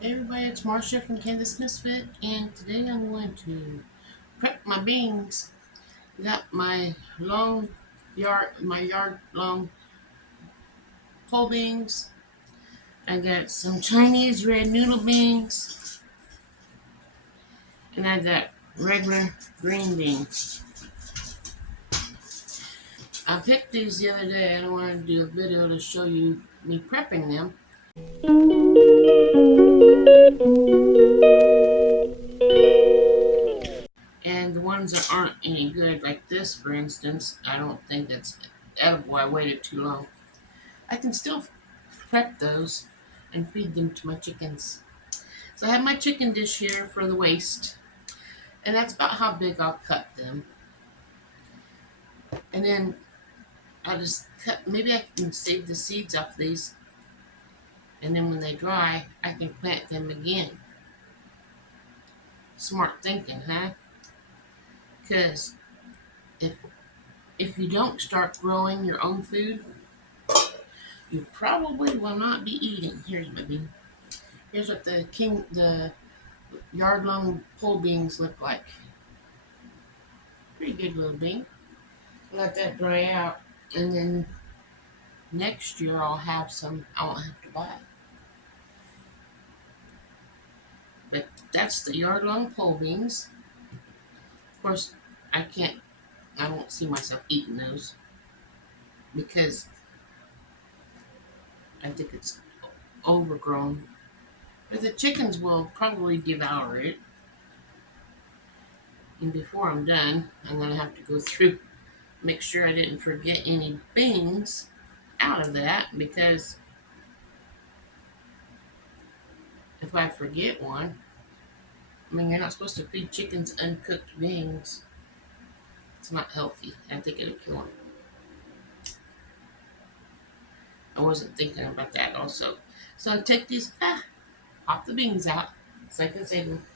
Hey everybody, it's Marcia from Kansas Misfit, and today I'm going to prep my beans. Got my yard long pole beans. I got some Chinese red noodle beans, and I got regular green beans. I picked these the other day, and I wanted to do a video to show you me prepping them. And the ones that aren't any good, like this for instance, I don't think it's edible. I waited too long. I can still prep those and feed them to my chickens. So I have my chicken dish here for the waste, and that's about how big I'll cut them. And then I'll just cut, maybe I can save the seeds off these, and then when they dry, I can plant them again. Smart thinking, huh? Because if, if you don't start growing your own food, you probably will not be eating. Here's my bean. Here's what the yard long pole beans look like. Pretty good little bean. Let that dry out, and then next year I'll have some. I won't have to buy. But that's the yard long pole beans. Of course, I can't. I won't see myself eating those because I think it's overgrown. But the chickens will probably devour it. And before I'm done, I'm gonna have to go through, make sure I didn't forget any beans out of that, because if I forget one, I mean, you're not supposed to feed chickens uncooked beans. It's not healthy. I think it'll kill them. I wasn't thinking about that also. So I take these, pop the beans out so I can save them.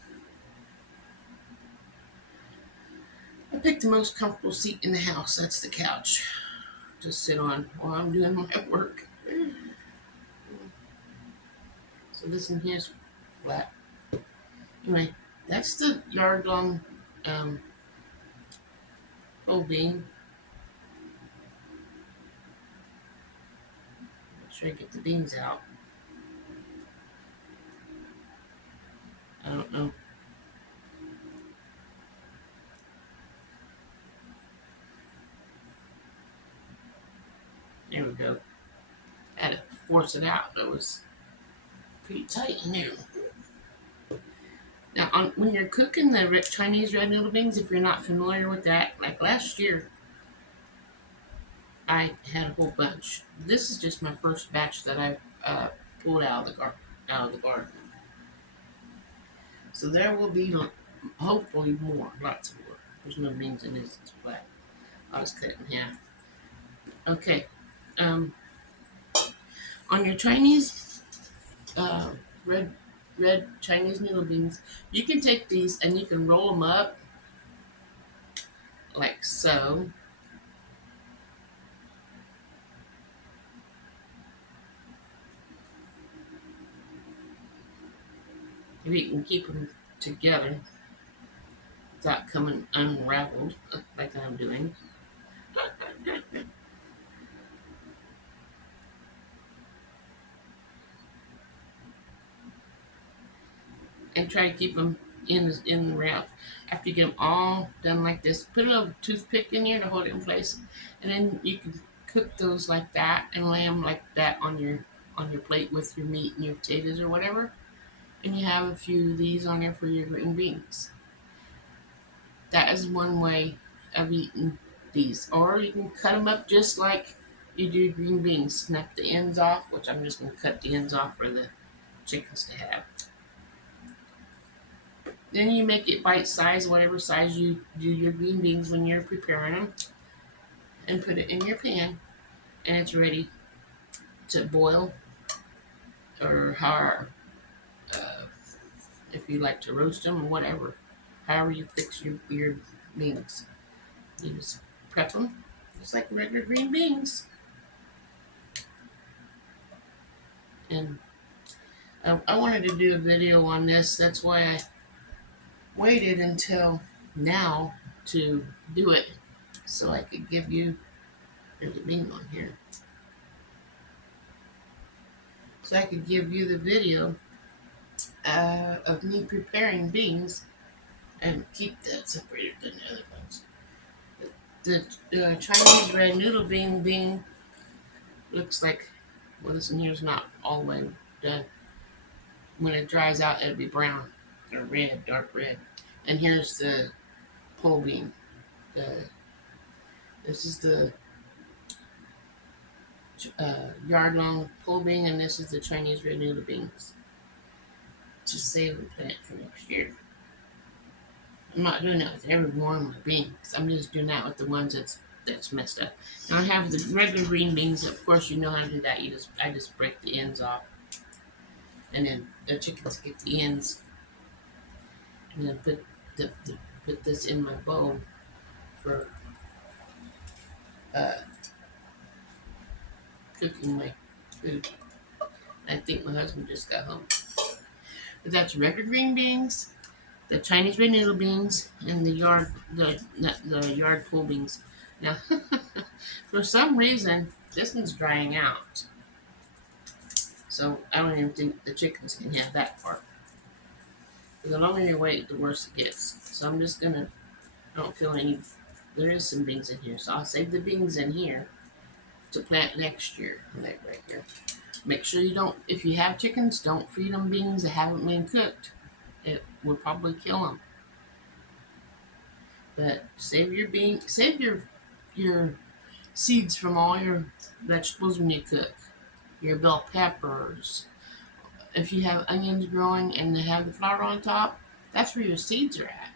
I picked the most comfortable seat in the house. That's the couch to sit on while I'm doing my work. So this one here's flat. Anyway, that's the yard long pole bean. Make sure I get the beans out. I don't know. There we go. I had to force it out. That was pretty tight in there. Now, when you're cooking the Chinese red noodle beans, if you're not familiar with that, like last year, I had a whole bunch. This is just my first batch that I pulled out of the garden. So there will be hopefully more, lots more. There's no beans in this; it's flat. I'll just cut it in half. Okay. Um, on your Chinese uh, red Chinese noodle beans, you can take these and you can roll them up like so. If you can keep them together without coming unraveled like I'm doing. And try to keep them in the wrap. After you get them all done like this, put a little toothpick in there to hold it in place, and then you can cook those like that and lay them like that on your plate with your meat and your potatoes or whatever. And you have a few of these on there for your green beans. That is one way of eating these. Or you can cut them up just like you do green beans. Snap the ends off, which I'm just going to cut the ends off for the chickens to have. Then you make it bite size, whatever size you do your green beans when you're preparing them, and put it in your pan, and it's ready to boil, or how, uh, if you like to roast them or whatever, however you fix your beans. You just prep them just like regular green beans. And I wanted to do a video on this. That's why I waited until now to do it, so I could give you, there's a bean on here, so I could give you the video of me preparing beans and keep that separated than the other ones. The Chinese red noodle bean looks like, well, this one here's not all the way done. When it dries out, it'll be brown or red, dark red. And here's the pole bean. This is the yard long pole bean, and this is the Chinese red noodle beans. To save the plant for next year. I'm not doing that with every one of my beans. I'm just doing that with the ones that's messed up. Now I have the regular green beans. Of course, you know how to do that. I just break the ends off, and then the chickens get the ends, and then put this in my bowl for uh, cooking my food. I think my husband just got home. But that's regular green beans, the Chinese red noodle beans, and the yard pole beans. Now, for some reason, this one's drying out, so I don't even think the chickens can have that part. But the longer you wait, the worse it gets. So I'm just gonna. I don't feel any. There is some beans in here, so I'll save the beans in here to plant next year. Like right here. Make sure you don't. If you have chickens, don't feed them beans that haven't been cooked. It will probably kill them. But save your seeds from all your vegetables when you cook. Your bell peppers. If you have onions growing and they have the flour on top, that's where your seeds are at.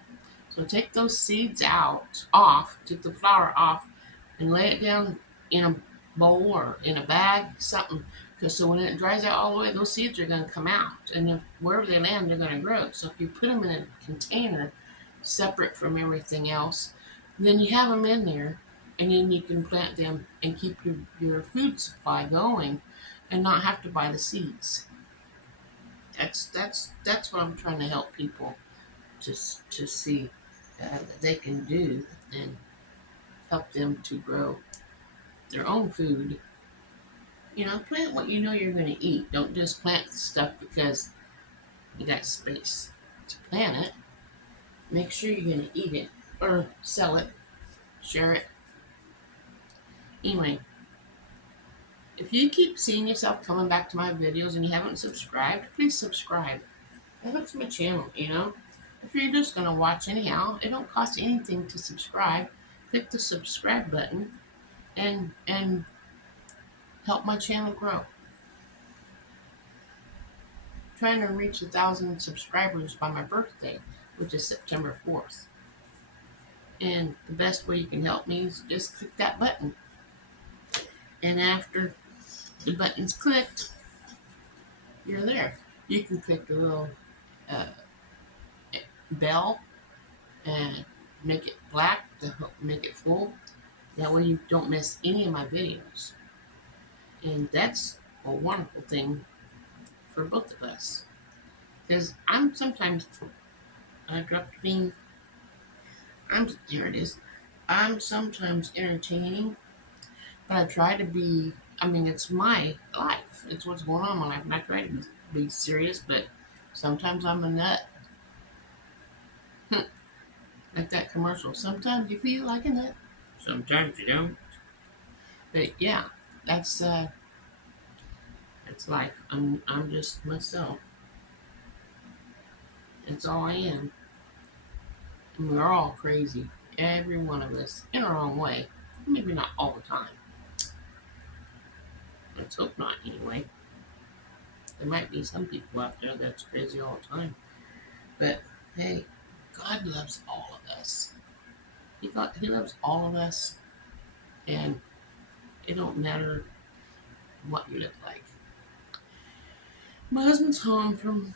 So take those seeds take the flour off, and lay it down in a bowl or in a bag, something. Because so when it dries out all the way, those seeds are going to come out, and wherever they land, they're going to grow. So if you put them in a container separate from everything else, then you have them in there, and then you can plant them and keep your food supply going, and not have to buy the seeds. That's what I'm trying to help people to see that they can do, and help them to grow their own food. Plant what you know you're going to eat. Don't just plant stuff because you got space to plant it. Make sure you're going to eat it or sell it, share it. Anyway, if you keep seeing yourself coming back to my videos and you haven't subscribed, please subscribe. That helps my channel, If you're just going to watch anyhow, it don't cost anything to subscribe. Click the subscribe button and help my channel grow. I'm trying to reach 1,000 subscribers by my birthday, which is September 4th. And the best way you can help me is just click that button. And after the button's clicked, you're there. You can click the little bell and make it black to make it full. That way you don't miss any of my videos. And that's a wonderful thing for both of us. Because I'm sometimes, I dropped a bean. Here it is. I'm sometimes entertaining, but I try to be, it's my life. It's what's going on in my life. And I try to be serious, but sometimes I'm a nut. Like that commercial. Sometimes you feel like a nut. Sometimes you don't. But yeah, that's life. I'm just myself. That's all I am. And we're all crazy. Every one of us, in our own way. Maybe not all the time. Let's hope not, anyway. There might be some people out there that's crazy all the time. But, hey, God loves all of us. He loves all of us. And it don't matter what you look like. My husband's home from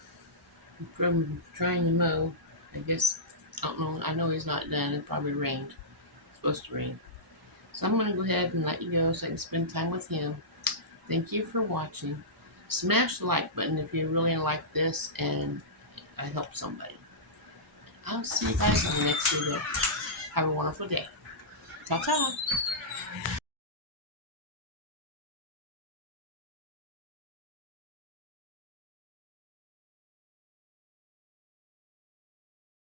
trying to mow. I guess, I don't know. I know he's not done. It probably rained. It's supposed to rain. So I'm going to go ahead and let you go so I can spend time with him. Thank you for watching. Smash the like button if you really like this and I help somebody. I'll see you guys on the next video. Have a wonderful day. Ta ta.